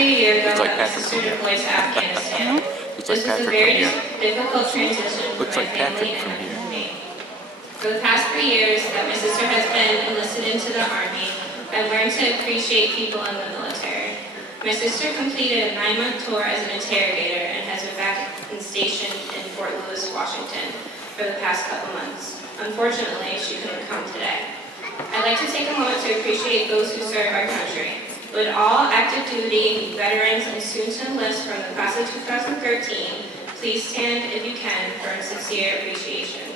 exactly a year ago that my sister deployed to Afghanistan. This was a very difficult transition for my family and for me. For the past 3 years that my sister has been enlisted into the Army, I've learned to appreciate people in the military. My sister completed a 9-month tour as an interrogator and has been back and stationed in Fort Lewis, Washington for the past couple months. Unfortunately, she couldn't come today. I'd like to take a moment to appreciate those who serve our country. Would all active duty veterans and soon to enlist from the class of 2013 please stand if you can for a sincere appreciation.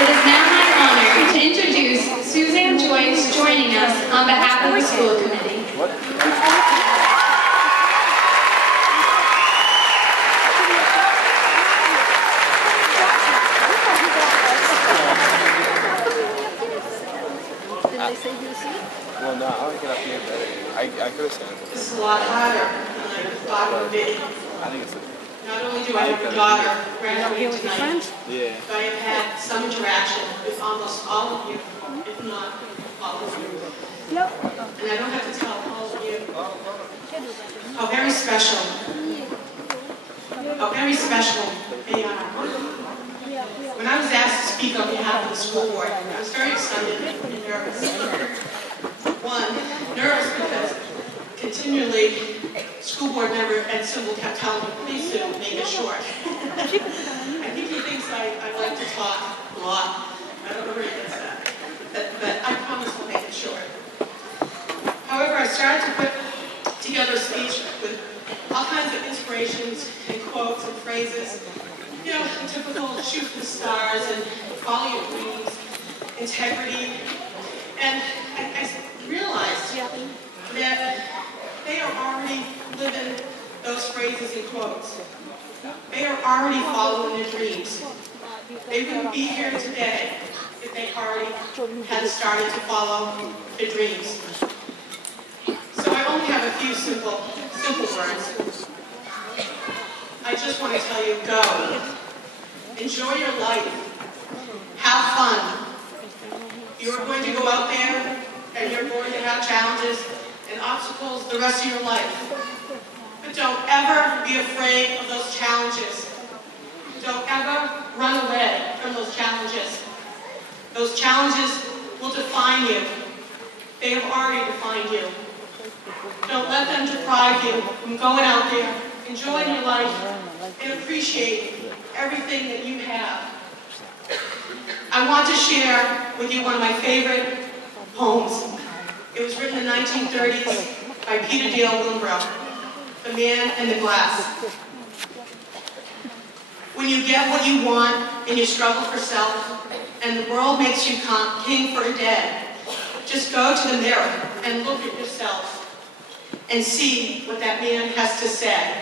It is now my honor to introduce Suzanne Joyce joining us on behalf of the school committee. Did they say you see? Well, no, I would get up here better. I could have said it. This is a lot harder than I thought it would be. I think it's a... Not only do I have a daughter graduating tonight, Yeah. but I have had some interaction with almost all of you, if not all of you. And I don't have to tell all of you how very special they are. When I was asked to speak on behalf of the school board, I was very excited and nervous. One, nervous because continually school board member Ed Simmel kept telling me, please Sue, make it short. I think he thinks I like to talk a lot. I don't know where he gets that. But I promise I'll make it short. However, I started to put together a speech with all kinds of inspirations and quotes and phrases. You know, typical shoot for the stars and follow your dreams, integrity. And I realized that they are already living those phrases and quotes. They are already following their dreams. They wouldn't be here today if they already had started to follow their dreams. So I only have a few simple words. I just want to tell you, go. Enjoy your life. Have fun. You're going to go out there and you're going to have challenges and obstacles the rest of your life. But don't ever be afraid of those challenges. Don't ever run away from those challenges. Those challenges will define you. They have already defined you. Don't let them deprive you from going out there, enjoying your life, and appreciate everything that you have. I want to share with you one of my favorite poems. It was written in the 1930s by Peter Dale Wilbur, The Man in the Glass. When you get what you want and you struggle for self, and the world makes you king for a day, just go to the mirror and look at yourself and see what that man has to say.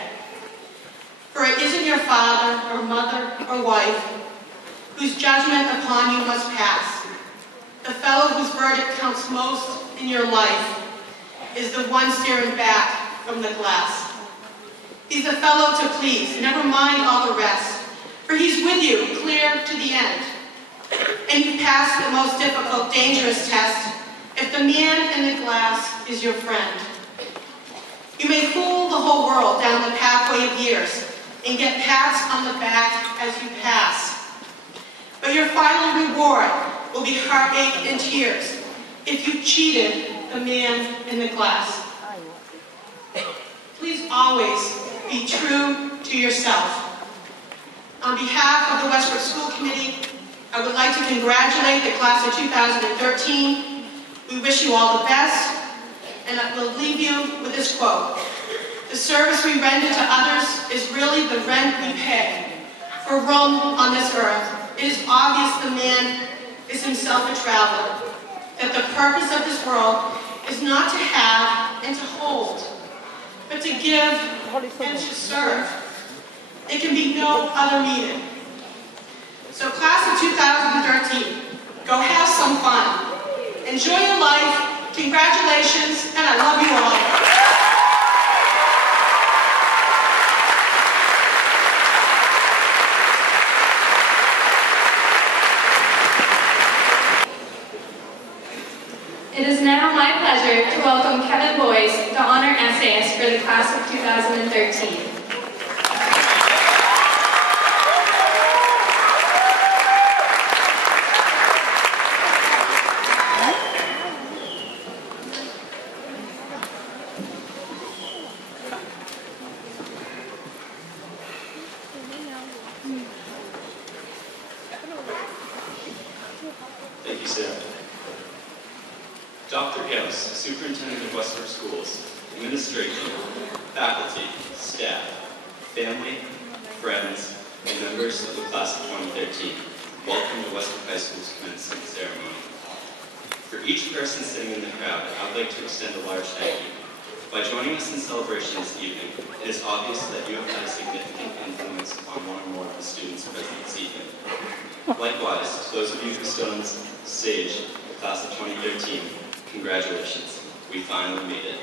For it isn't your father or mother or wife whose judgment upon you must pass. The fellow whose verdict counts most in your life is the one staring back from the glass. He's the fellow to please, never mind all the rest, for he's with you clear to the end. And you pass the most difficult, dangerous test if the man in the glass is your friend. You may fool the whole world down the pathway of years and get pats on the back as you pass. But your final reward will be heartache and tears if you cheated the man in the glass. Please always be true to yourself. On behalf of the Westbrook School Committee, I would like to congratulate the class of 2013. We wish you all the best, and I will leave you with this quote. The service we render to others is really the rent we pay for room on this earth. It is obvious the man is himself a traveler, that the purpose of this world is not to have and to hold, but to give and to serve. It can be no other meaning. So class of 2013, go have some fun. Enjoy your life, Congratulations, and I love you all. It is now my pleasure to welcome Kevin Boyce, the honor essayist for the class of 2013. Thank you, Sarah. Dr. Gauss, Superintendent of Westbrook Schools, administration, faculty, staff, family, friends, and members of the class of 2013, welcome to Westbrook High School's commencement ceremony. For each person sitting in the crowd, I would like to extend a large thank you. By joining us in celebration this evening, it is obvious that you have had a significant influence on one or more of the students present this evening. Likewise, to those of you who stood on the stage, the class of 2013, congratulations. We finally made it.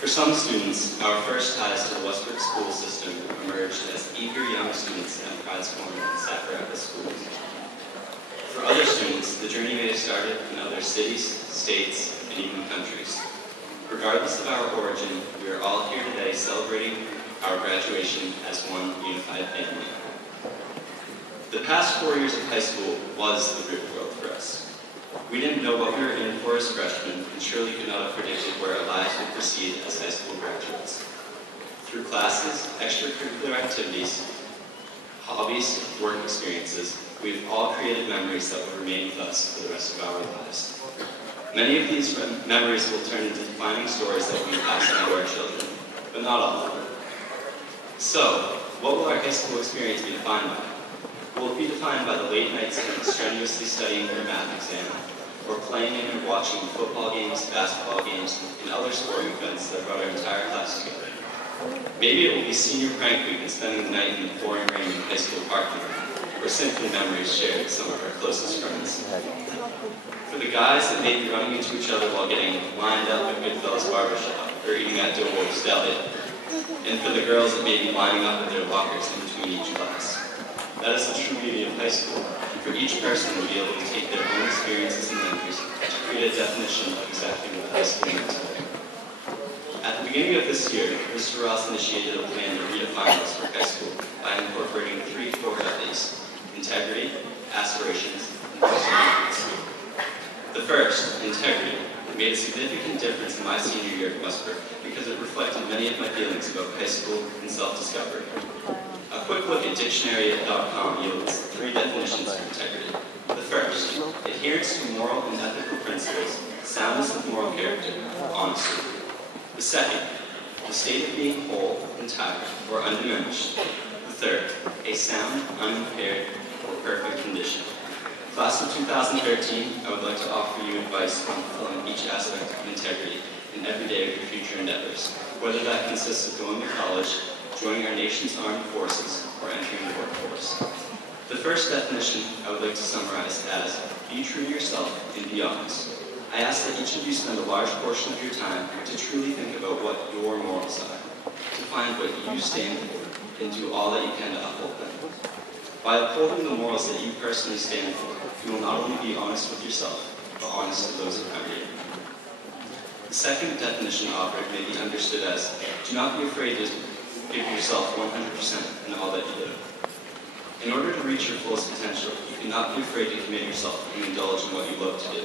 For some students, our first ties to the Westbrook school system emerged as eager young students at Pride's Corner and Sapper School. For other students, the journey may have started in other cities, states, and even countries. Regardless of our origin, we are all here today celebrating our graduation as one unified family. The past 4 years of high school was the real world for us. We didn't know what we were in for as freshmen and surely could not have predicted where our lives would proceed as high school graduates. Through classes, extracurricular activities, hobbies, work experiences, we've all created memories that will remain with us for the rest of our lives. Many of these memories will turn into defining stories that we pass on to our children, but not all of them. So, what will our high school experience be defined by? Will it be defined by the late nights spent strenuously studying for a math exam, or playing in and watching football games, basketball games, and other sporting events that brought our entire class together? Maybe it will be senior prank week and spending the night in the pouring rain in the high school parking lot, or simply memories shared with some of our closest friends. For the guys that may be running into each other while getting lined up at Goodfellas Barbershop, or eating at Doughboys Deli, and for the girls that may be lining up at their lockers in between each class. That is the true beauty of high school. For each person to be able to take their own experiences and memories to create a definition of exactly what high school meant to them. At the beginning of this year, Mr. Ross initiated a plan to redefine Westbrook High School by incorporating 3 core values: integrity, aspirations, and perseverance. The first, integrity, made a significant difference in my senior year at Westbrook because it reflected many of my feelings about high school and self-discovery. A quick look at dictionary.com yields 3 definitions of integrity. The first, adherence to moral and ethical principles, soundness of moral character, honesty. The second, the state of being whole, entire, or undiminished. The third, a sound, unimpaired, or perfect condition. Class of 2013, I would like to offer you advice on fulfilling each aspect of integrity in every day of your future endeavors, whether that consists of going to college, joining our nation's armed forces, or entering the workforce. The first definition I would like to summarize as, be true to yourself and be honest. I ask that each of you spend a large portion of your time to truly think about what your morals are, to find what you stand for, and do all that you can to uphold them. By upholding the morals that you personally stand for, you will not only be honest with yourself, but honest to those around you. The second definition offered may be understood as, do not be afraid to give yourself 100% in all that you do. In order to reach your fullest potential, you cannot be afraid to commit yourself and indulge in what you love to do.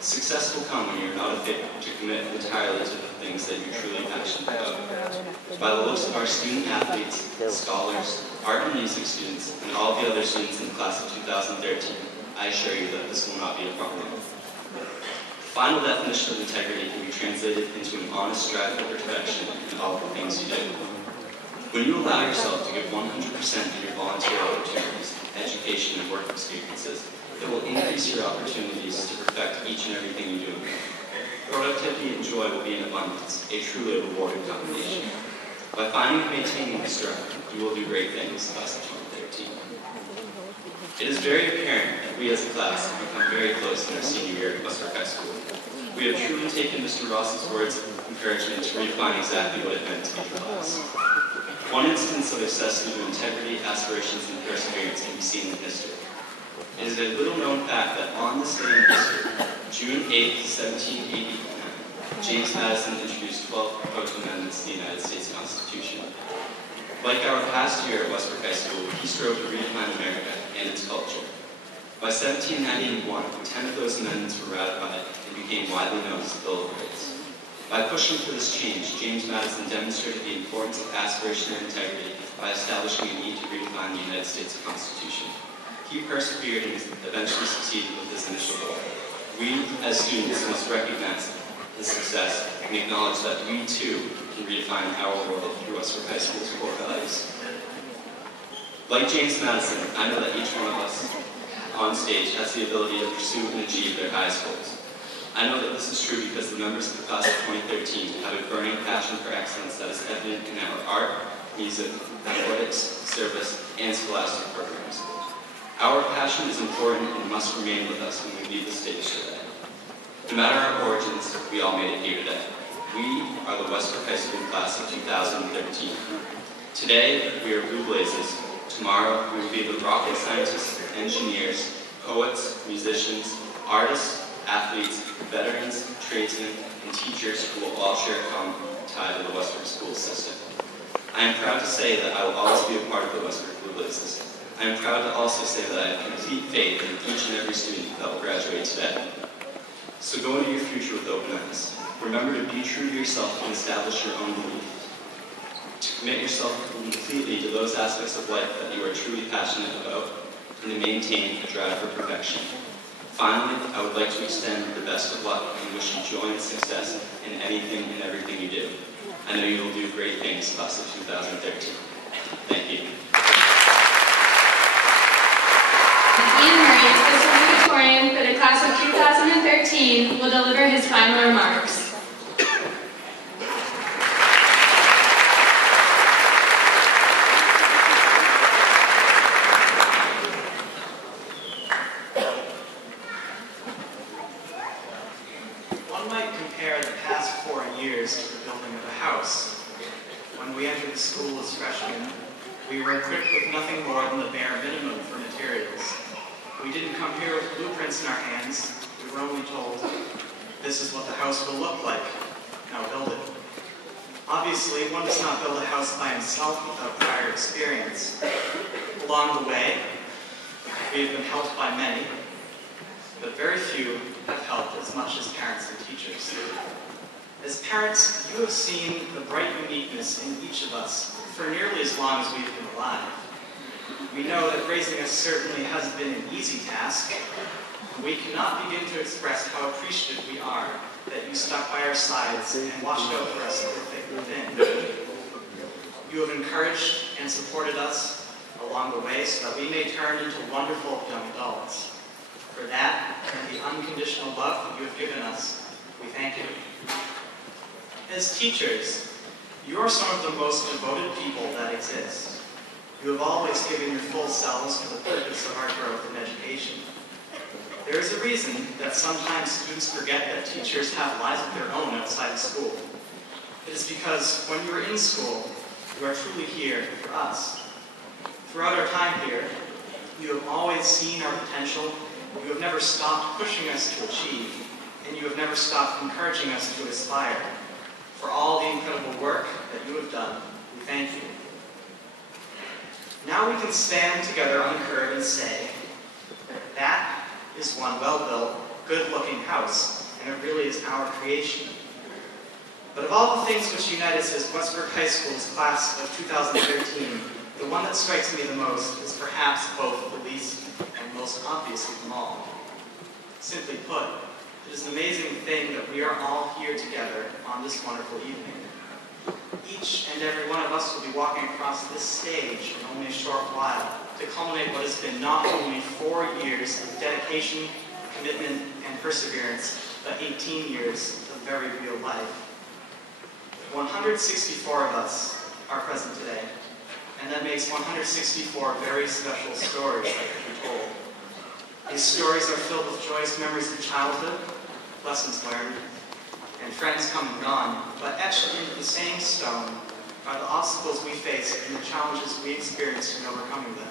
Success will come when you are not afraid to commit entirely to the things that you're truly passionate about. By the looks of our student athletes, scholars, art and music students, and all the other students in the class of 2013, I assure you that this will not be a problem. The final definition of integrity can be translated into an honest strive for perfection in all the things you do. When you allow yourself to give 100% in your volunteer opportunities, education, and work experiences, it will increase your opportunities to perfect each and everything you do. Productivity and joy will be in abundance, a truly rewarding combination. By finding and maintaining this drive, you will do great things, class of 2013. It is very apparent that we as a class have become very close in our senior year at Westbrook High School. We have truly taken Mr. Ross's words of encouragement to redefine exactly what it meant to be in class. One instance of success due to integrity, aspirations, and perseverance can be seen in history. It is a little-known fact that on this day in history, June 8, 1789, James Madison introduced 12 proposed amendments to the United States Constitution. Like our past year at Westbrook High School, he strove to redefine America and its culture. By 1791, 10 of those amendments were ratified and became widely known as the Bill of Rights. By pushing for this change, James Madison demonstrated the importance of aspiration and integrity by establishing a need to redefine the United States Constitution. He persevered and eventually succeeded with his initial goal. We, as students, must recognize his success and acknowledge that we, too, can redefine our world through Westbrook High School's core values. Like James Madison, I know that each one of us on stage has the ability to pursue and achieve their highest goals. I know that this is true because the members of the class of 2013 have a burning passion for excellence that is evident in our art, music, athletics, service, and scholastic programs. Our passion is important and must remain with us when we leave the stage today. No matter our origins, we all made it here today. We are the Westbrook High School class of 2013. Today, we are Blue Blazes. Tomorrow, we will be the rocket scientists, engineers, poets, musicians, artists, athletes, veterans, tradesmen, and teachers who will all share a common tie to the Westbrook school system. I am proud to say that I will always be a part of the Westbrook Blue Blazes. I am proud to also say that I have complete faith in each and every student that will graduate today. So go into your future with open eyes. Remember to be true to yourself and establish your own belief. To commit yourself completely to those aspects of life that you are truly passionate about, and to maintain a drive for perfection. Finally, I would like to extend the best of luck and wish you joy and success in anything and everything you do. I know you will do great things, class of 2013. Thank you. Ian Murray, the salutatorian for the class of 2013, will deliver his final remarks. One might compare the past 4 years to the building of a house. When we entered the school as freshmen, we were equipped with nothing more than the bare minimum for materials. We didn't come here with blueprints in our hands. We were only told, this is what the house will look like. Now build it. Obviously, one does not build a house by himself without prior experience. Along the way, we have been helped by many, but very few have helped as much as parents and teachers. As parents, you have seen the bright uniqueness in each of us for nearly as long as we've been alive. We know that raising us certainly hasn't been an easy task. We cannot begin to express how appreciative we are that you stuck by our sides and watched out for us through thick and thin. You have encouraged and supported us along the way so that we may turn into wonderful young adults. For that and the unconditional love that you have given us, we thank you. As teachers, you are some of the most devoted people that exist. You have always given your full selves for the purpose of our growth and education. There is a reason that sometimes students forget that teachers have lives of their own outside of school. It is because when you are in school, you are truly here for us. Throughout our time here, you have always seen our potential. You have never stopped pushing us to achieve, and you have never stopped encouraging us to aspire. For all the incredible work that you have done, we thank you. Now we can stand together on the curb and say, that is one well-built, good-looking house, and it really is our creation. But of all the things which unite us as Westbrook High School's class of 2013, the one that strikes me the most is perhaps both the least and most obvious of them all. Simply put, it is an amazing thing that we are all here together on this wonderful evening. Each and every one of us will be walking across this stage in only a short while to culminate what has been not only 4 years of dedication, commitment, and perseverance, but 18 years of very real life. 164 of us are present today. And that makes 164 very special stories that can be told. These stories are filled with joyous memories of childhood, lessons learned, and friends come and gone, but etched into the same stone are the obstacles we face and the challenges we experienced in overcoming them.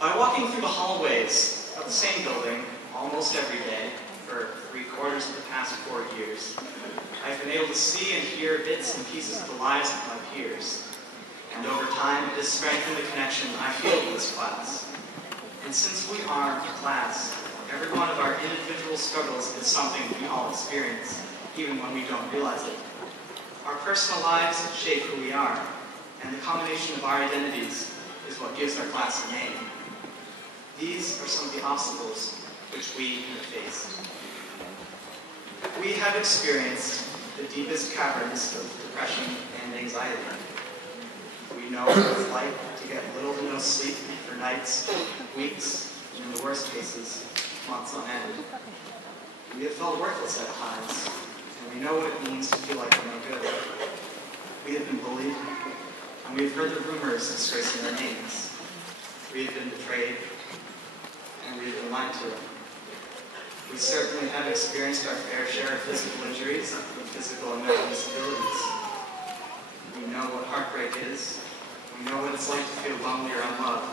By walking through the hallways of the same building almost every day for 3/4 of the past 4 years, I've been able to see and hear bits and pieces of the lives of my peers. And over time, it has strengthened the connection I feel with this class. And since we are a class, every one of our individual struggles is something we all experience, even when we don't realize it. Our personal lives shape who we are, and the combination of our identities is what gives our class a name. These are some of the obstacles which we have faced. We have experienced the deepest caverns of depression and anxiety. We know what it's like to get little to no sleep for nights, weeks, and in the worst cases, months on end. We have felt worthless at times, and we know what it means to feel like we're no good. We have been bullied, and we have heard the rumors disgracing our names. We have been betrayed, and we have been lied to. We certainly have experienced our fair share of physical injuries and physical and mental disabilities. We know what heartbreak is. We know what it's like to feel lonely or unloved.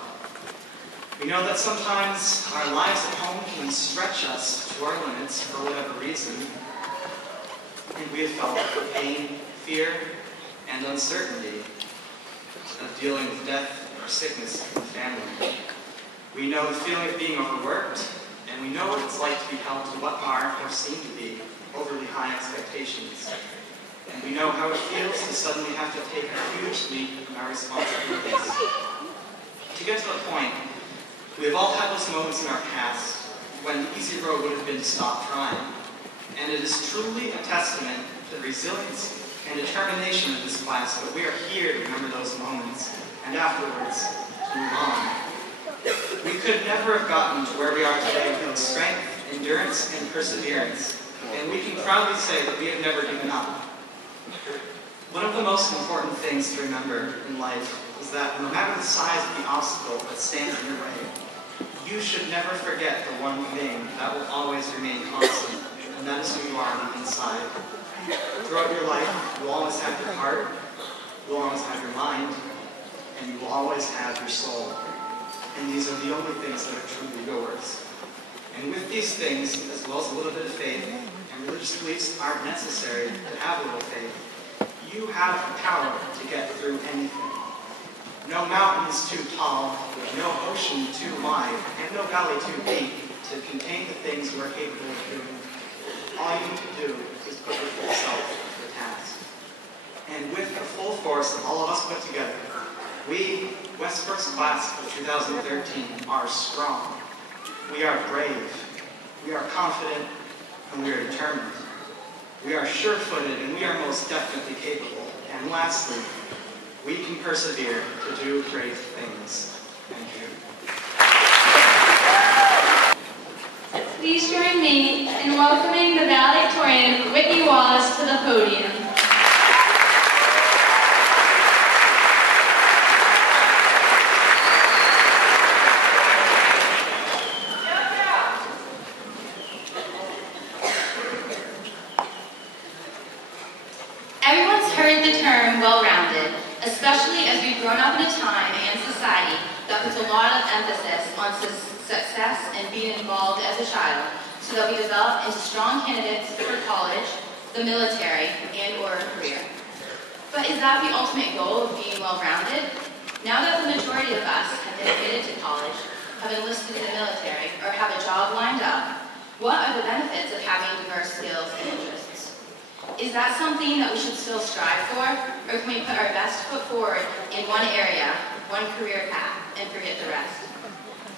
We know that sometimes our lives at home can stretch us to our limits for whatever reason. And we have felt the pain, fear, and uncertainty of dealing with death or sickness in the family. We know the feeling of being overworked, and we know what it's like to be held to what are, or seem to be, overly high expectations. And we know how it feels to suddenly have to take a huge leap in our responsibilities. To get to the point, we have all had those moments in our past when the easy road would have been to stop trying. And it is truly a testament to the resilience and determination of this class that we are here to remember those moments, and afterwards, to move on. We could never have gotten to where we are today without strength, endurance, and perseverance. And we can proudly say that we have never given up. One of the most important things to remember in life is that no matter the size of the obstacle that stands in your way, you should never forget the one thing that will always remain constant, and that is who you are on the inside. Throughout your life, you will always have your heart, you will always have your mind, and you will always have your soul. And these are the only things that are truly yours. And with these things, as well as a little bit of faith, and religious beliefs aren't necessary to have a little faith, you have the power to get through anything. No mountain is too tall, no ocean too wide, and no valley too deep to contain the things we're capable of doing. All you need to do is put yourself to the task. And with the full force of all of us put together, we, Westbrook's class of 2013, are strong. We are brave. We are confident, and we are determined. We are sure-footed, and we are most definitely capable. And lastly, we can persevere to do great things. Thank you. Please join me in welcoming the valedictorian, Whitney Wallace, to the podium. Everyone's heard the term well-rounded, especially as we've grown up in a time and society that puts a lot of emphasis on success and being involved as a child, so that we develop into strong candidates for college, the military, and/or a career. But is that the ultimate goal of being well-rounded? Now that the majority of us have been admitted to college, have enlisted in the military, or have a job lined up, what are the benefits of having diverse skills and interests? Is that something that we should still strive for, or can we put our best foot forward in one area, one career path, and forget the rest?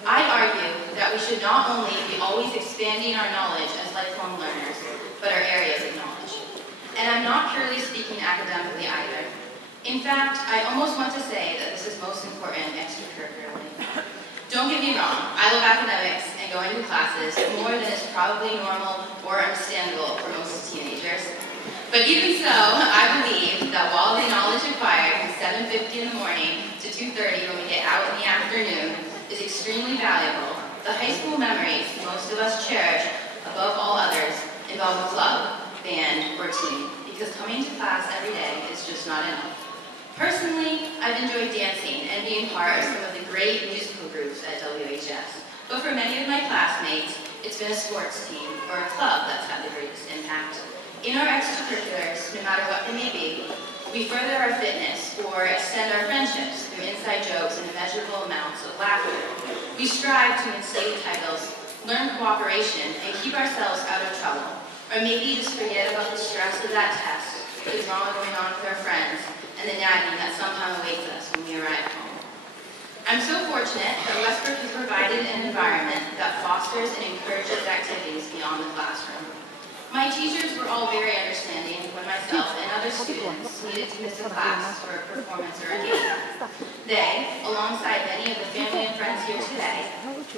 I'd argue that we should not only be always expanding our knowledge as lifelong learners, but our areas of knowledge. And I'm not purely speaking academically either. In fact, I almost want to say that this is most important extracurricularly. Don't get me wrong, I love academics and going to classes more than is probably normal or understandable for most teenagers. But even so, I believe that while the knowledge acquired invaluable. The high school memories most of us cherish above all others involve a club, band, or team, because coming to class every day is just not enough. Personally, I've enjoyed dancing and being part of some of the great musical groups at WHS. But for many of my classmates, it's been a sports team or a club that's had the greatest impact. In our extracurriculars, no matter what they may be, we further our fitness or extend our friendships through inside jokes and immeasurable amounts of laughter. We strive to win state titles, learn cooperation, and keep ourselves out of trouble. Or maybe just forget about the stress of that test, the drama going on with our friends, and the nagging that somehow awaits us when we arrive home. I'm so fortunate that Westbrook has provided an environment that fosters and encourages activities beyond the classroom. My teachers were all very understanding when myself and other students needed to miss a class for a performance or a game. They, alongside many of the family and friends here today,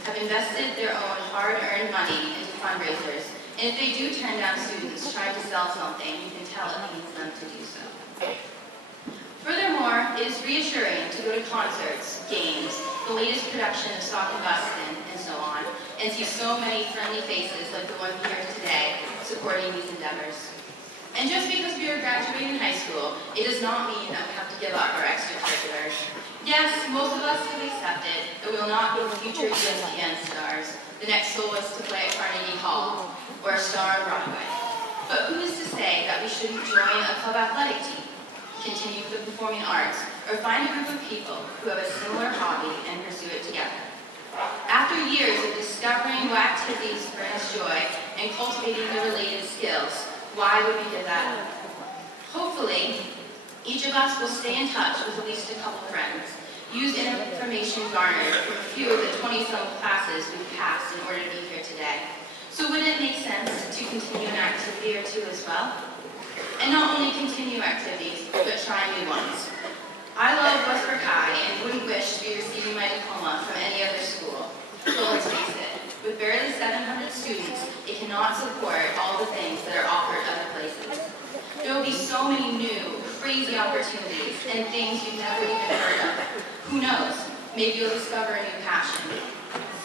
have invested their own hard-earned money into fundraisers, and if they do turn down students trying to sell something, you can tell it means them to do so. Furthermore, it is reassuring to go to concerts, games, the latest production of Sock and Bustin', and so on, and see so many friendly faces like the one here today supporting these endeavors. And just because we are graduating high school, it does not mean that we have to give up our extracurriculars. Yes, most of us have accepted that we will not be the future ESPN stars, the next soloist to play at Carnegie Hall, or a star on Broadway. But who is to say that we shouldn't join a club athletic team, continue with the performing arts, or find a group of people who have a similar hobby and pursue it together? After years of discovering what activities bring us joy and cultivating the related skills, why would we give that up? Hopefully, each of us will stay in touch with at least a couple friends, use information garnered from a few of the 20-some classes we've passed in order to be here today. So wouldn't it make sense to continue an activity or two as well? And not only continue activities, but try new ones. I love Westbrook High and wouldn't wish to be receiving my diploma from any other school. But let's face it, with barely 700 students, it cannot support all the things that are offered other places. There will be so many new, crazy opportunities and things you've never even heard of. Who knows? Maybe you'll discover a new passion.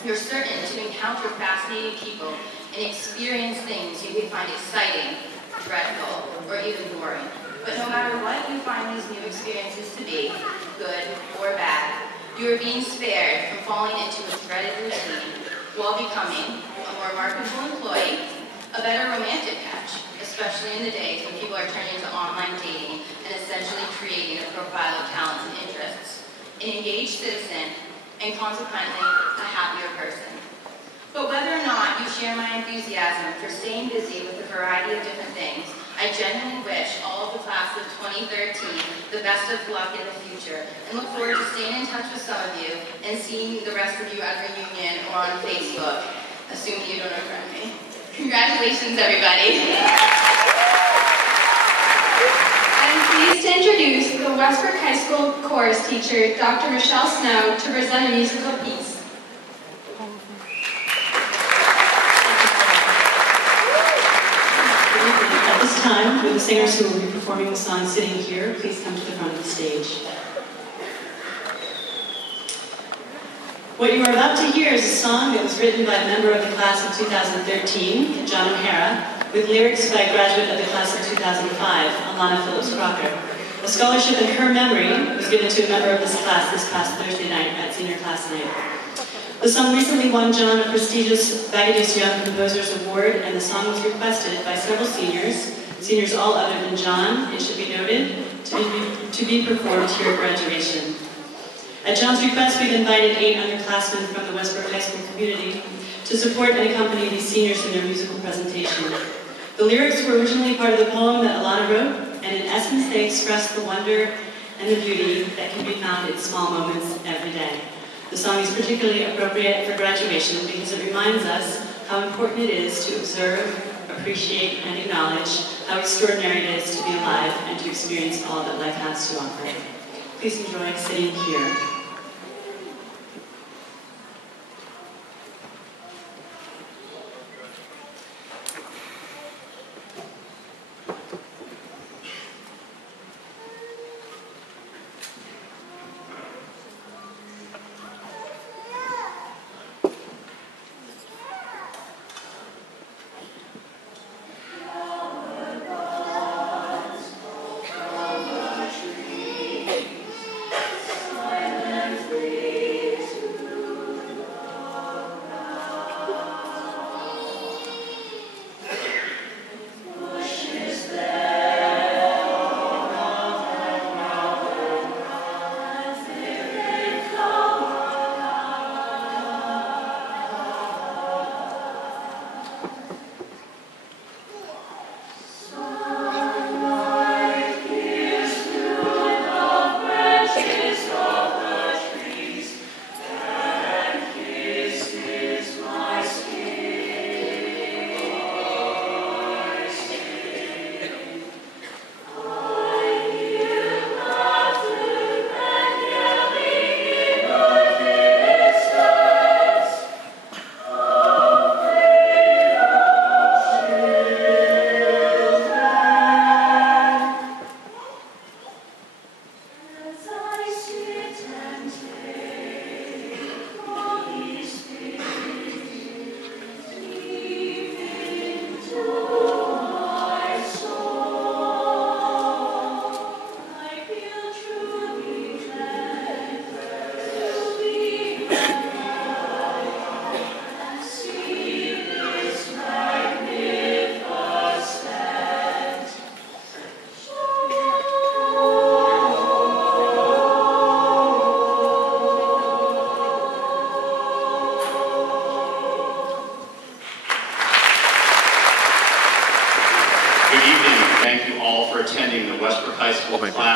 You're certain to encounter fascinating people and experience things you may find exciting, dreadful, or even boring. But no matter what you find these new experiences to be, good or bad, you are being spared from falling into a dreaded routine while becoming a more marketable employee, a better romantic catch, especially in the days when people are turning to online dating and essentially creating a profile of talents and interests, an engaged citizen, and consequently, a happier person. But whether or not you share my enthusiasm for staying busy with a variety of different things, I genuinely wish all of the class of 2013 the best of luck in the future, and look forward to staying in touch with some of you and seeing the rest of you at reunion or on Facebook, assuming you don't unfriend me. Congratulations, everybody. I'm pleased to introduce the Westbrook High School chorus teacher, Dr. Michelle Snow, to present a musical piece. At this time, will the singers who will be performing the song sitting here please come to the front of the stage. What you are about to hear is a song that was written by a member of the class of 2013, John O'Hara, with lyrics by a graduate of the class of 2005, Alana Phillips Crocker. A scholarship in her memory was given to a member of this class this past Thursday night at senior class night. The song recently won John a prestigious Vagaduce Young Composers Award, and the song was requested by several seniors all other than John, it should be noted, to be performed here at graduation. At John's request, we've invited 8 underclassmen from the Westbrook High School community to support and accompany these seniors in their musical presentation. The lyrics were originally part of the poem that Alana wrote, and in essence they express the wonder and the beauty that can be found in small moments every day. The song is particularly appropriate for graduation because it reminds us how important it is to observe, appreciate, and acknowledge how extraordinary it is to be alive and to experience all that life has to offer. Please enjoy sitting here.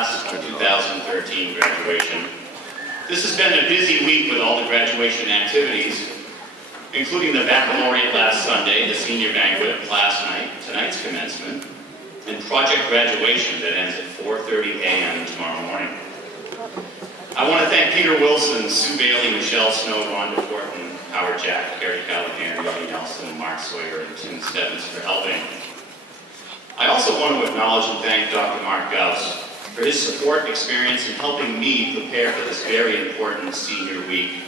class of 2013 graduation. This has been a busy week with all the graduation activities, including the baccalaureate last Sunday, the senior banquet, class night, tonight's commencement, and project graduation that ends at 4:30 a.m. tomorrow morning. I want to thank Peter Wilson, Sue Bailey, Michelle Snow, Rhonda Horton, Howard Jack, Carrie Callahan, Robbie Nelson, Mark Sawyer, and Tim Stebbins for helping. I also want to acknowledge and thank Dr. Mark Gauss for his support, experience, in helping me prepare for this very important senior week.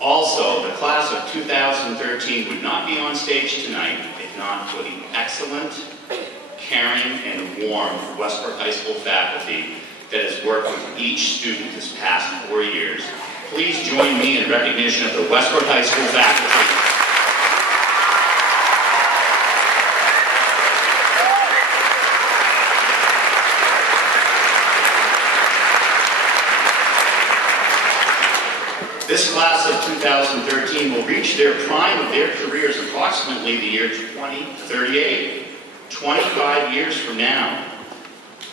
Also, the class of 2013 would not be on stage tonight if not for the excellent, caring, and warm Westbrook High School faculty that has worked with each student this past 4 years. Please join me in recognition of the Westbrook High School faculty. This class of 2013 will reach their prime of their careers approximately the year 2038, 25 years from now.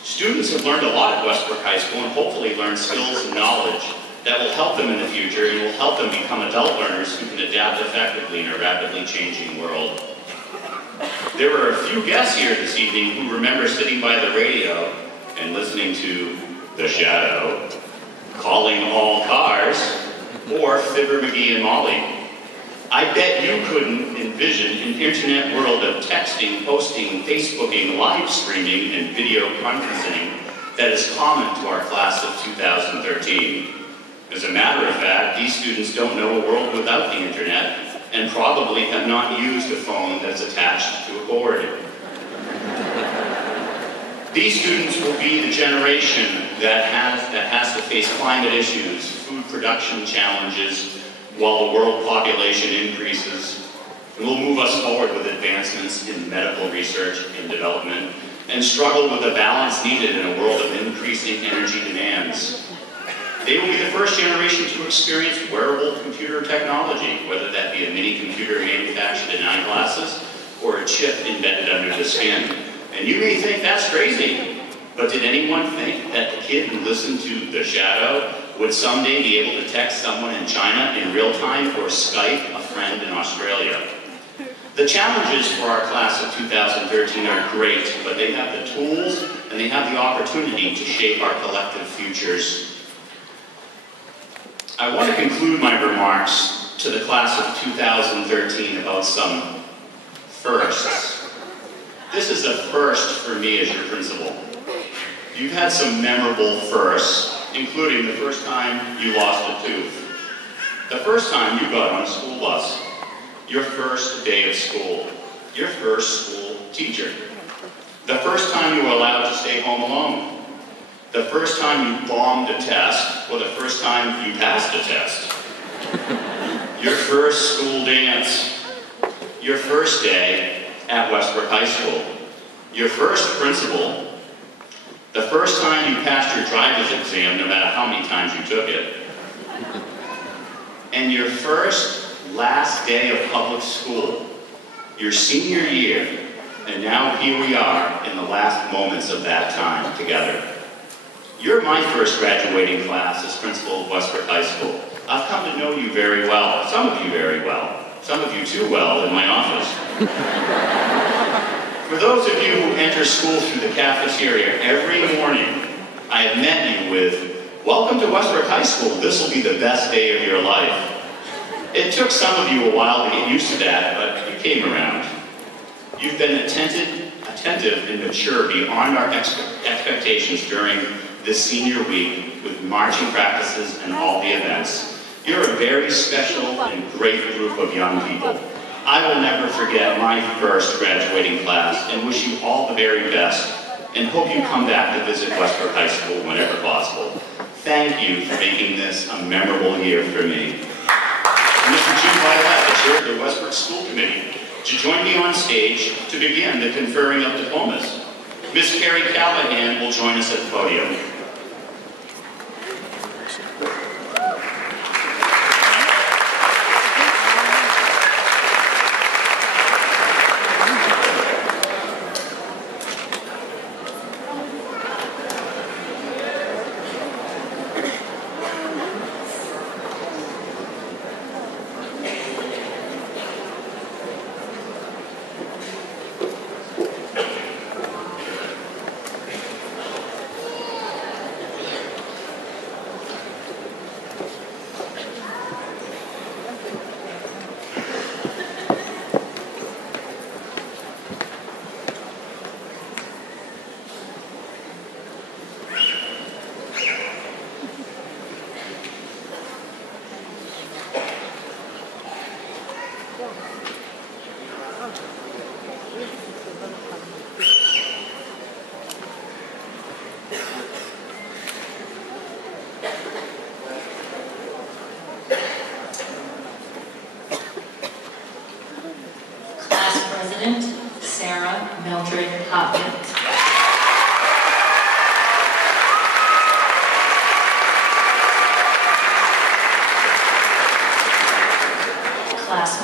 Students have learned a lot at Westbrook High School and hopefully learned skills and knowledge that will help them in the future and will help them become adult learners who can adapt effectively in a rapidly changing world. There were a few guests here this evening who remember sitting by the radio and listening to The Shadow, Calling All Cars, or Fibber, McGee, and Molly. I bet you couldn't envision an internet world of texting, posting, Facebooking, live streaming, and video conferencing that is common to our class of 2013. As a matter of fact, these students don't know a world without the internet and probably have not used a phone that's attached to a cord. These students will be the generation that has to face climate issues, food production challenges, while the world population increases, and will move us forward with advancements in medical research and development, and struggle with the balance needed in a world of increasing energy demands. They will be the first generation to experience wearable computer technology, whether that be a mini computer manufactured in eyeglasses or a chip embedded under the skin. And you may think that's crazy, but did anyone think that the kid who listened to The Shadow would someday be able to text someone in China in real time or Skype a friend in Australia? The challenges for our class of 2013 are great, but they have the tools and they have the opportunity to shape our collective futures. I want to conclude my remarks to the class of 2013 about some firsts. This is a first for me as your principal. You've had some memorable firsts, including the first time you lost a tooth, the first time you got on a school bus, your first day of school, your first school teacher, the first time you were allowed to stay home alone, the first time you bombed a test, or the first time you passed a test, your first school dance, your first day at Westbrook High School, your first principal, the first time you passed your driver's exam, no matter how many times you took it, and your first last day of public school, your senior year, and now here we are in the last moments of that time together. You're my first graduating class as principal of Westbrook High School. I've come to know you very well, some of you very well, some of you too well in my office. For those of you who enter school through the cafeteria every morning, I have met you with, "Welcome to Westbrook High School. This will be the best day of your life." It took some of you a while to get used to that, but you came around. You've been attentive and mature beyond our expectations during this senior week with marching practices and all the events. You're a very special and great group of young people. I will never forget my first graduating class and wish you all the very best and hope you come back to visit Westbrook High School whenever possible. Thank you for making this a memorable year for me. Mr. Jim Violet, the chair of the Westbrook School Committee, to join me on stage to begin the conferring of diplomas. Ms. Carrie Callahan will join us at the podium.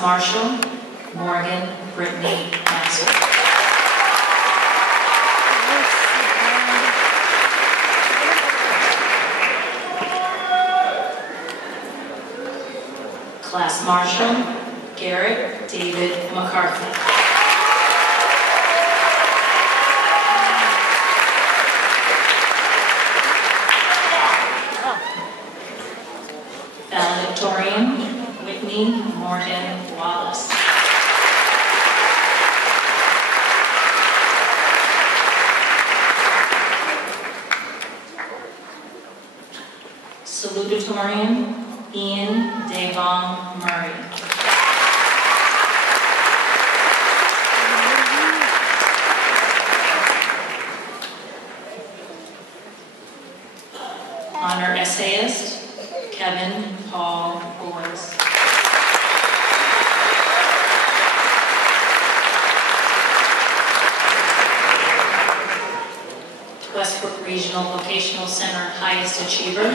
Marshall, Morgan Brittany Maxwell. Class Marshal, Garrett David McCarthy. Valedictorian, Whitney Morgan Wallace. Salutatorian, Ian Davon Murray. Honor essayist, Kevin Paul Boyce. Westbrook Regional Vocational Center highest achiever,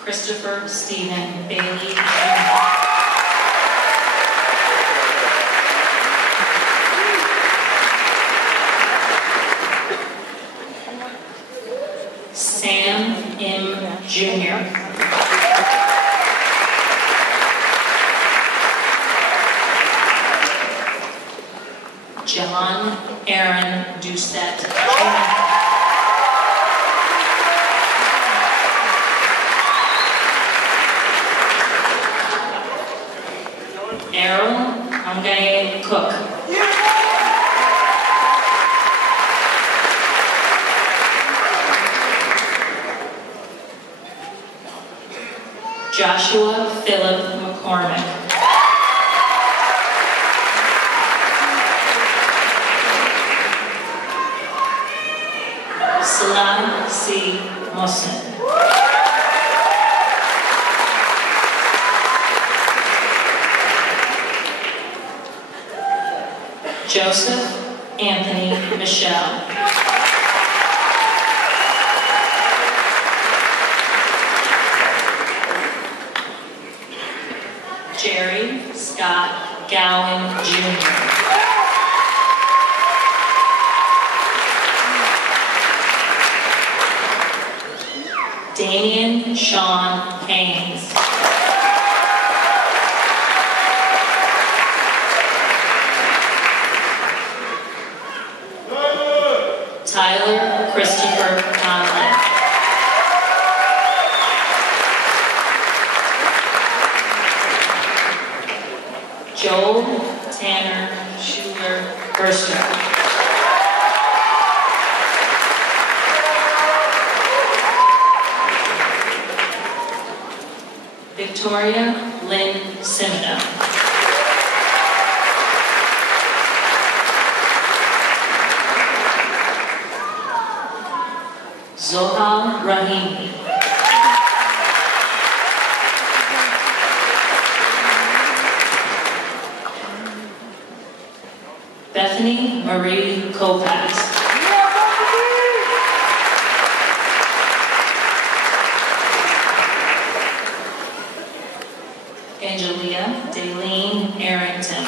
Christopher Stephen Bailey Jr. Sam M. Jr. John Aaron Doucette Jr. Errol Angaye Cook. Joshua Philip McCormick. Salam C. Mohsen. Joseph Anthony Michelle. Jerry Scott Gowan Jr. Damian Sean Haynes. Tyler Christopher Conley. Joel Tanner Schuler-Burster. Victoria Lynn Simino. Zohal Rahimi. Bethany Marie Kopax. Angelia Daleen Arrington.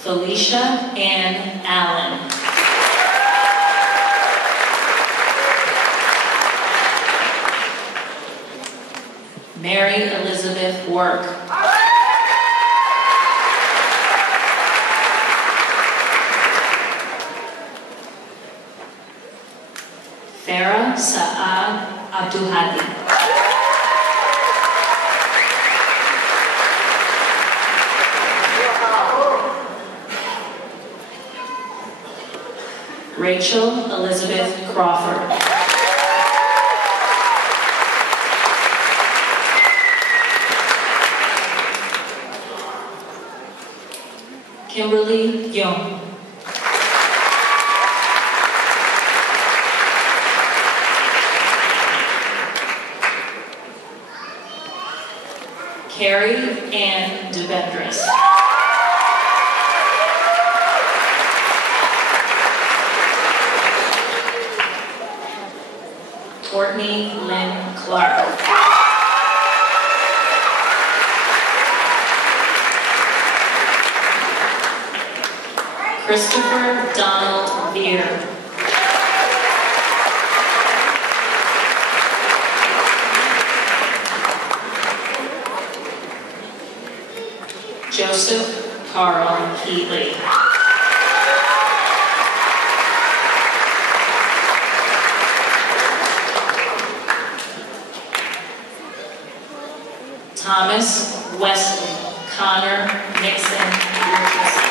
Felicia Ann Allen. Mary Elizabeth Work. Farah Saad Abduhadi. Rachel Elizabeth Crawford. Kimberly Young. Carrie Ann DeBendris. Christopher Donald Veer. Joseph Carl Heatley. Thomas Wesley Connor Nixon Richardson.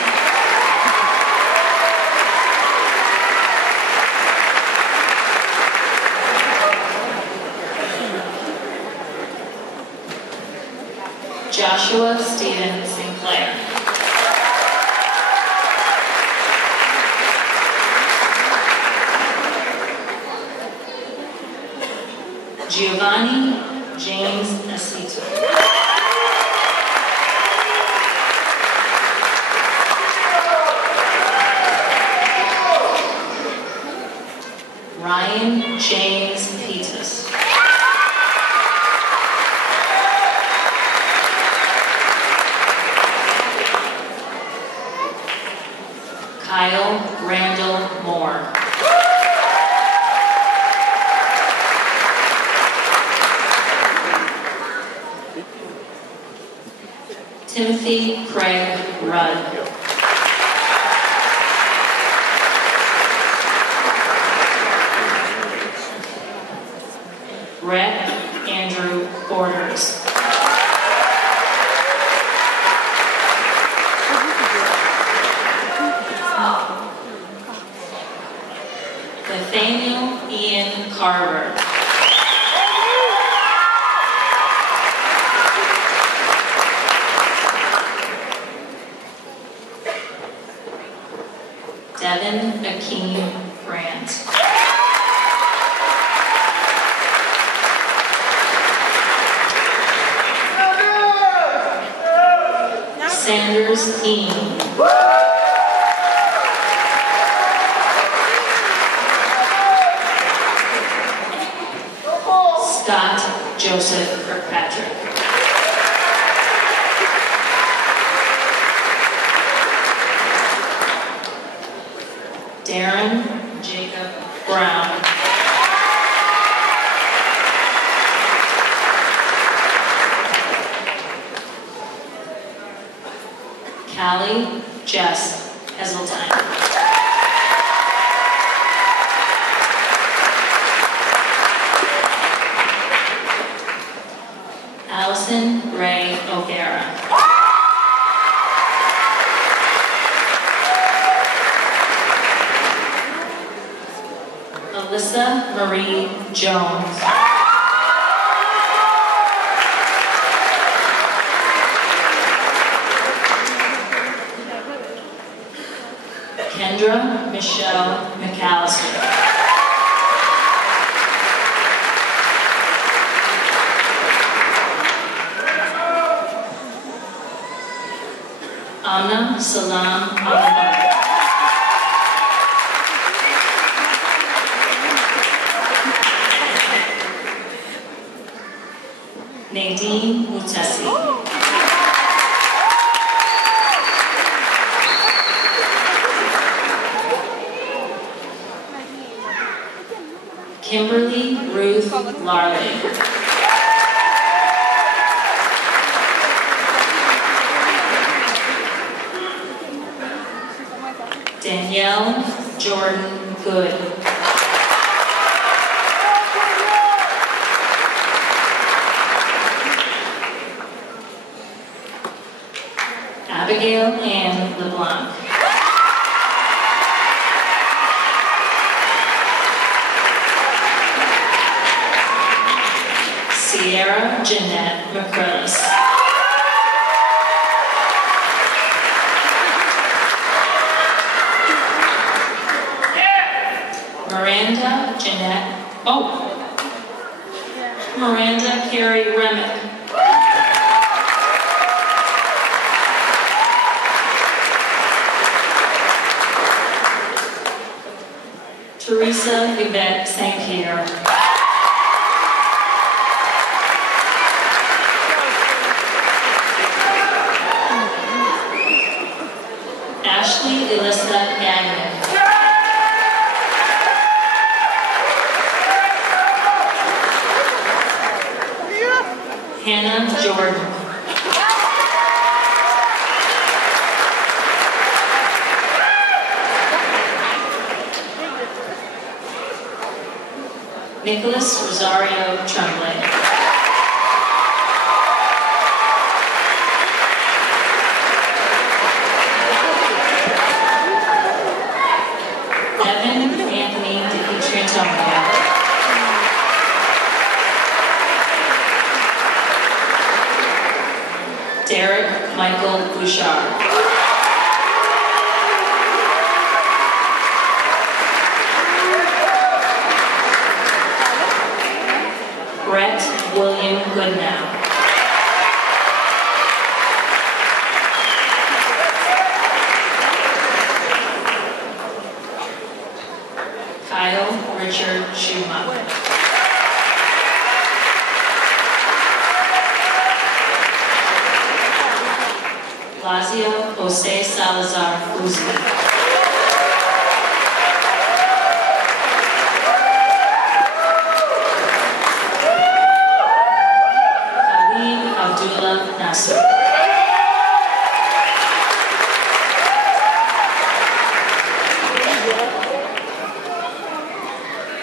Joshua Stephen Sinclair. Giovanni James Acito. Ryan James Peters. Kyle Randall Moore. Timothy Craig Rudd. Rhett Andrew Borders. Nathaniel Ian Carver. Devin Akeem Grant. Sanders Ean. Scott Joseph Kirkpatrick. Darren Jacob Brown. Callie Jess Heseltine. Allison Ray O'Gara. Alyssa Marie Jones. Kendra Michelle McAllister. Amna Salam Ahmad. Nadine Mutesi. Kimberly Ruth Larley. Danielle Jordan Good. Abigail Ann LeBlanc. Sierra Jeanette McCrillis. Miranda Jeanette, Miranda Carey Remick. Teresa Yvette St. Pierre. Ashley Elissa Gagnon. Hannah Jordan. Nicholas Rosario Tremblay. Evan Anthony DiPietrantonio. Derek Michael Bouchard. Brett William Goodnow. Kyle Richard Schumacher. Lazio Jose Salazar Uzi. Nasser.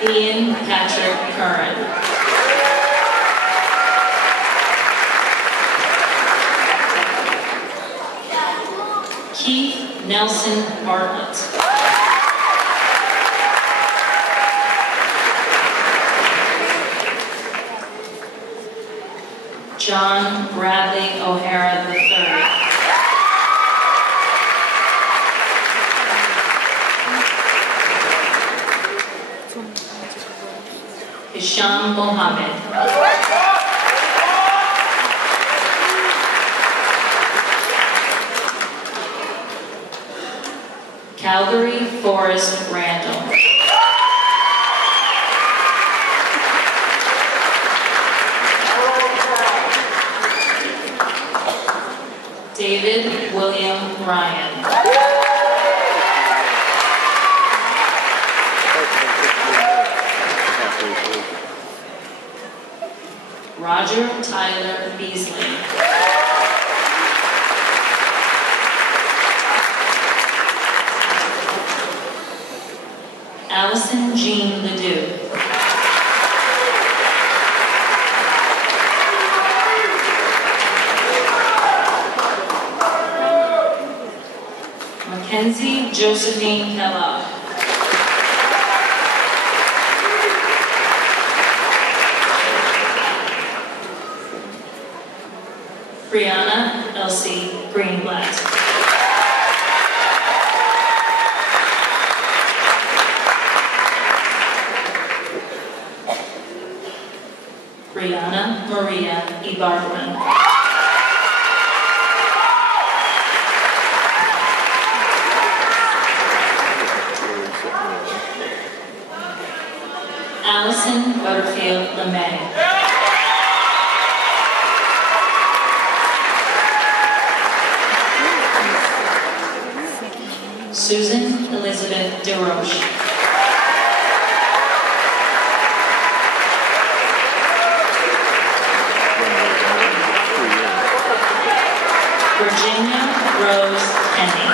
Ian Patrick Curran. Keith Nelson Bartlett. John Bradley O'Hara III. Hisham Mohammed. Calgary Forrest Randall. David William Ryan. Roger Tyler Beasley. Allison Jean Ledoux. Mackenzie Josephine Kellogg. Brianna Elsie Greenblatt. Brianna Maria Ibarguen. Allison Butterfield LeMay. Susan Elizabeth DeRoche. Virginia Rose Kenny.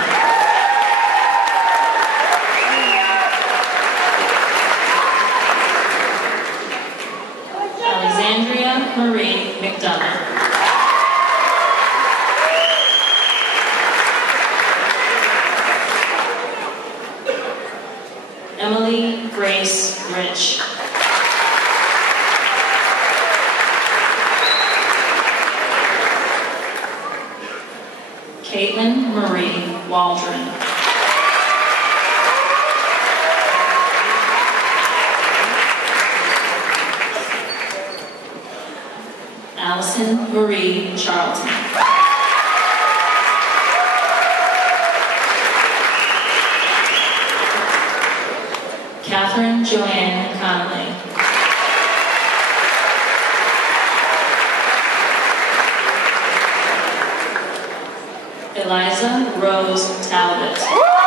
Alexandria Marie McDonough. Emily Grace Rich. Caitlin Marie Waldron. Allison Marie Charlton. Catherine Joanne Connolly. Eliza Rose Talbot.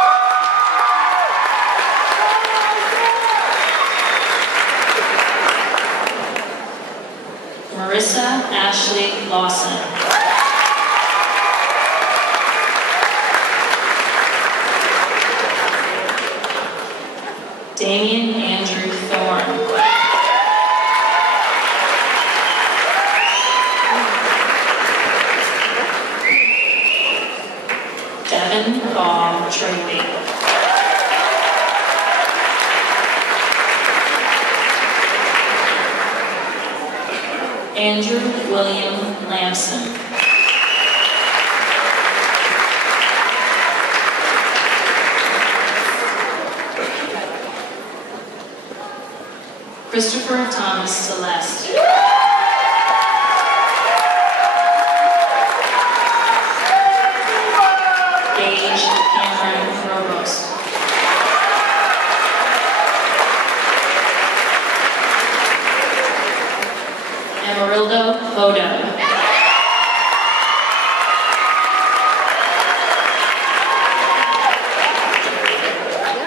Ashley Lawson. Damian Andrew Thorne. Devin Paul Tracy. Andrew William Lamson. Christopher Thomas Celeste. Gage Cameron Provost. Amarildo Hodo.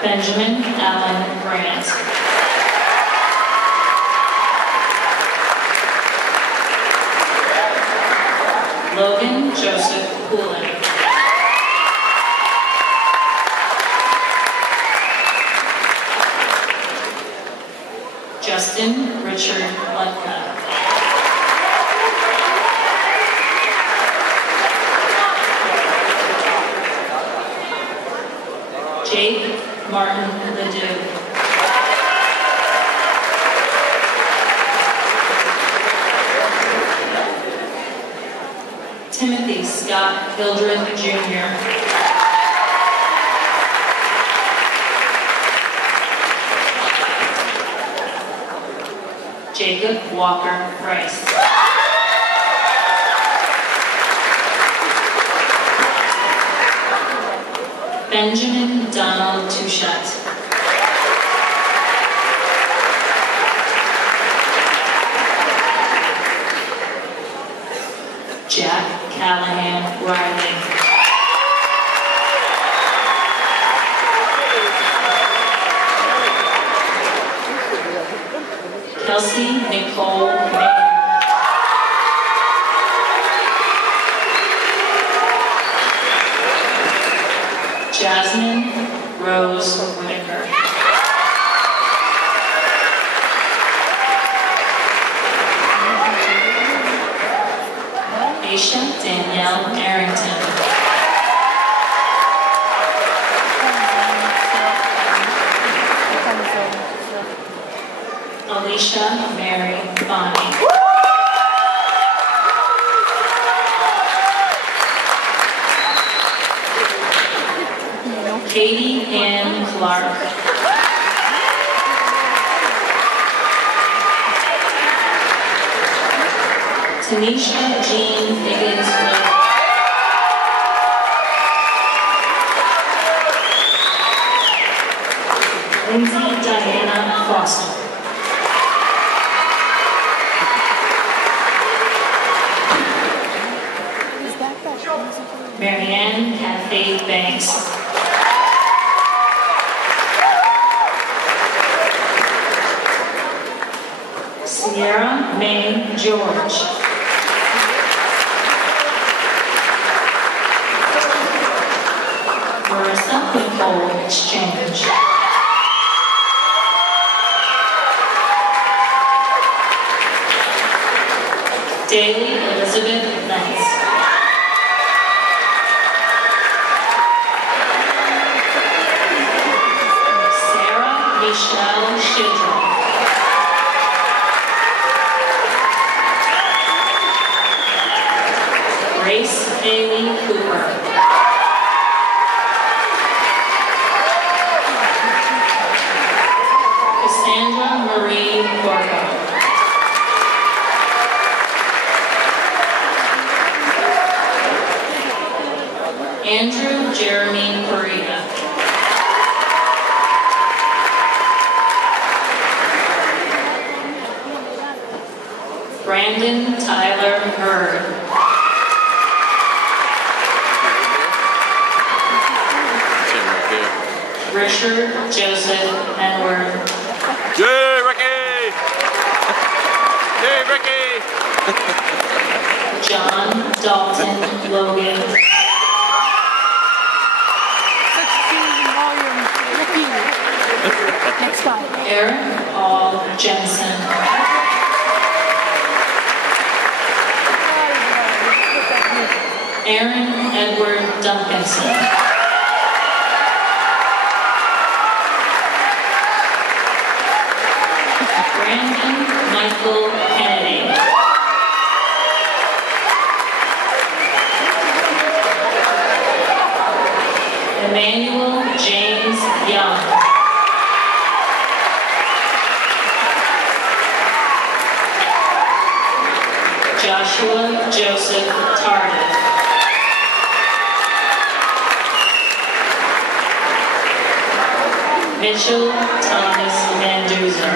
Benjamin Allen Grant. Logan Joseph Poulin. Justin Richard Lutka. Jake Martin Ledoux. Timothy Scott Hildreth Jr. Jacob Walker Price. Benjamin Donald Touchette. Jack Callahan Riley. Kelsey Nicole Mayer. Jasmine Rose Whitaker. Aisha Danielle Arrington. Alicia Mary Bonnie. Katie Ann Clark. Tanisha Jean Higgins. Lindsay Diana Foster. Marianne Kathy Banks. Sierra May George. Marissa Nicole Exchange. Daly Elizabeth Lentz. Sarah Michelle Shidroff. Grace Haley Cooper. Cassandra Marie Corco. Andrew Jeremy Correa. Brandon Tyler Hurd. Richard Joseph Henward. Yay, Ricky! Yay, Ricky! John Dalton Logan. 16 volume rookie. Next slide. Eric Paul Jensen. Aaron Edward Duncanson. Brandon Michael Kennedy. Emmanuel James Young. Joshua Joseph Tardif. Mitchell Thomas Van Duzer.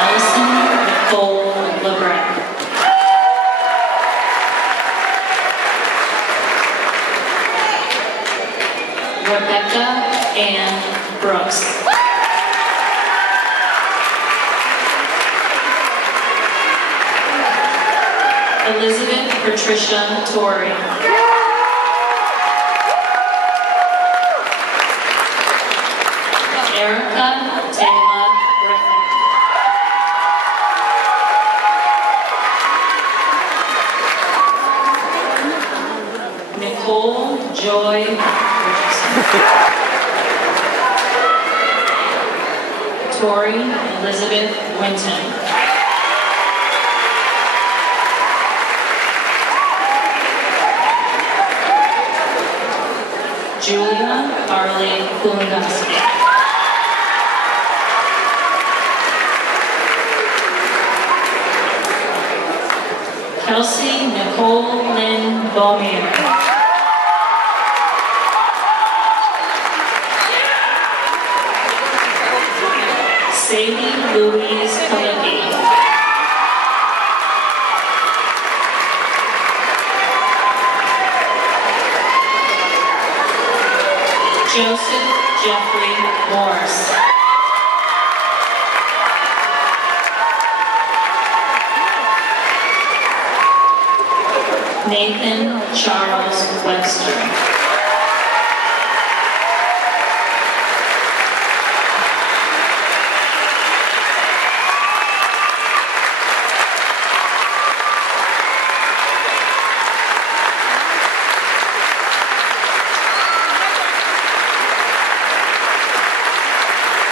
Allison Nicole LeBrecq. Rebecca Ann Brooks. Elizabeth Patricia Torrey. Erica Taylor Griffin. Nicole Joy Richardson. Tori Elizabeth Winton. Julia Carly Kulongoski. Kelsey Nicole Lynn Beaumier. Sadie Louise Kalicki. Joseph Jeffrey Morris. Nathan Charles Webster.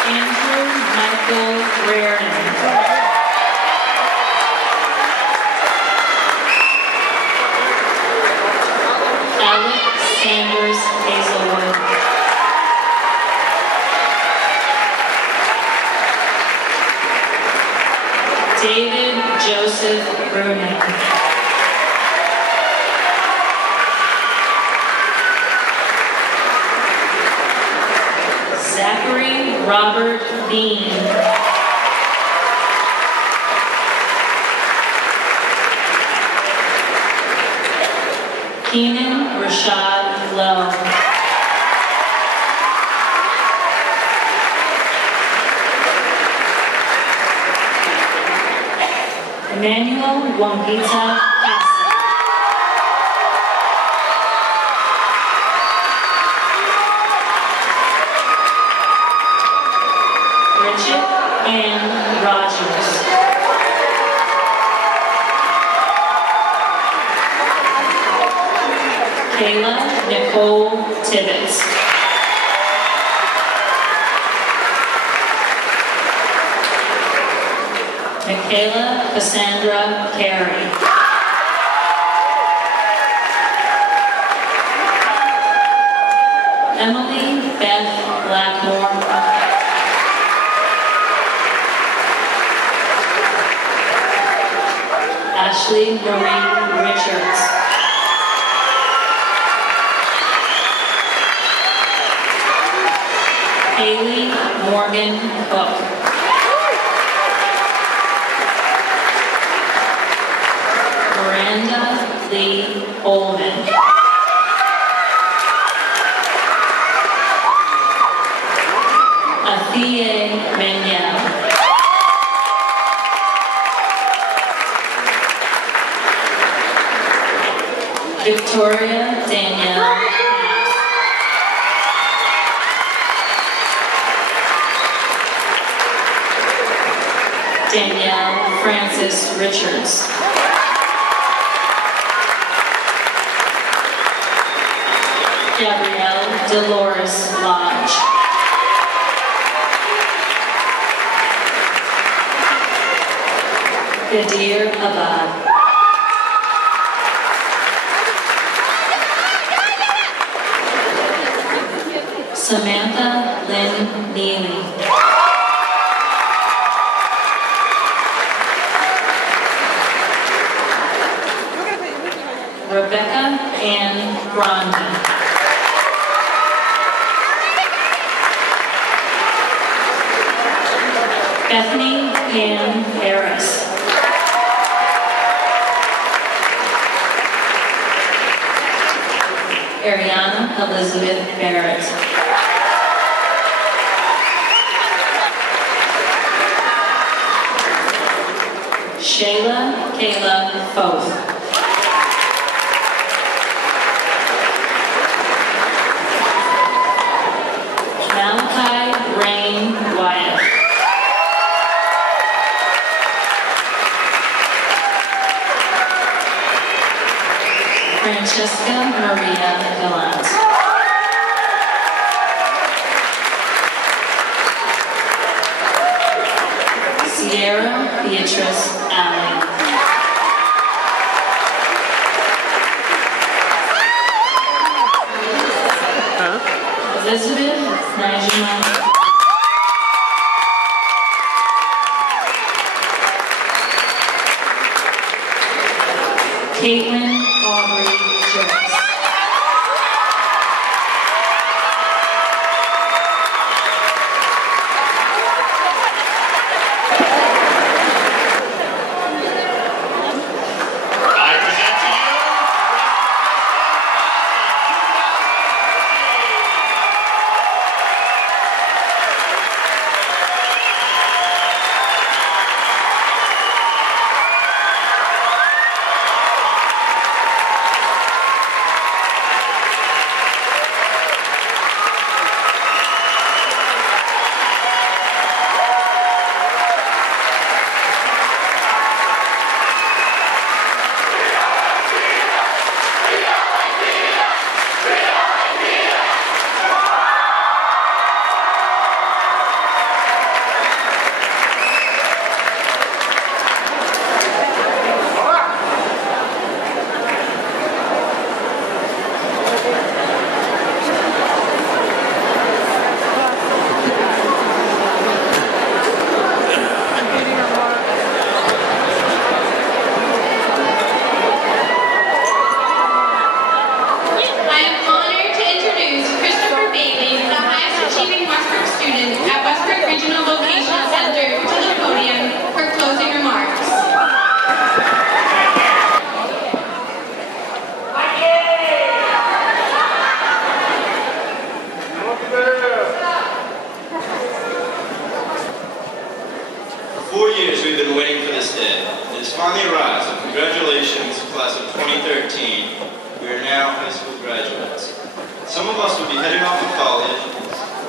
Andrew Michael Reardon. Alec Sanders Hazelwood. David Joseph Bruning. Zachary Robert Bean. Keenan Rashad Lowe. Emmanuel Wangita Cassie. Bridget Ann Rogers. Kayla Nicole Tibbetts. Michaela Cassandra Carey. Emily Beth Blackmore. Ashley Marie Richards. Haley Morgan Cook. Miranda Lee Ullman. Athie Manuel. Victoria Danielle Haas. Danielle Frances Richards. Gabrielle Dolores Lodge. Kadir Abad. Samantha Lynn Neely. Rebecca Ann Grondin. Bethany Ann Harris. Ariana Elizabeth Barrett. Shayla Kayla Foth. Malachi Rain Wyatt. Francesca Maria Gallant. Sierra Beatrice Allen. Elizabeth Najima. Caitlin Aubrey Jones. finally arrives, and congratulations, class of 2013. We are now high school graduates. Some of us will be heading off to college,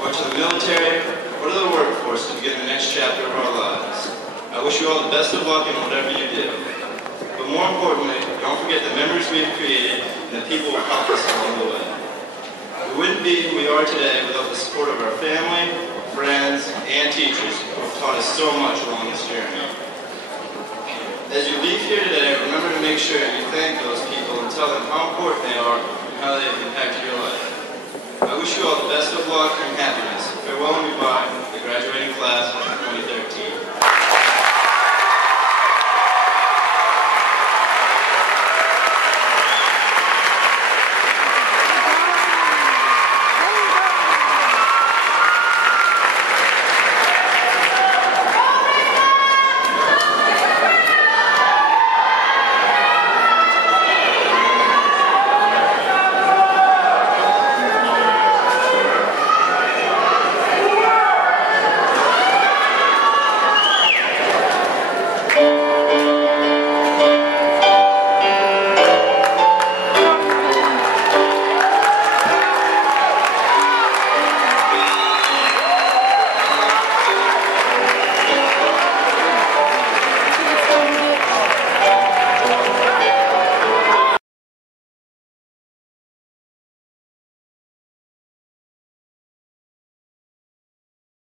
or to the military, or to the workforce to begin the next chapter of our lives. I wish you all the best of luck in whatever you do. But more importantly, don't forget the memories we have created and the people who helped us along the way. We wouldn't be who we are today without the support of our family, friends, and teachers who have taught us so much along this journey. As you leave here today, remember to make sure you thank those people and tell them how important they are and how they have impacted your life. I wish you all the best of luck and happiness. Farewell and goodbye, the graduating class of 2013.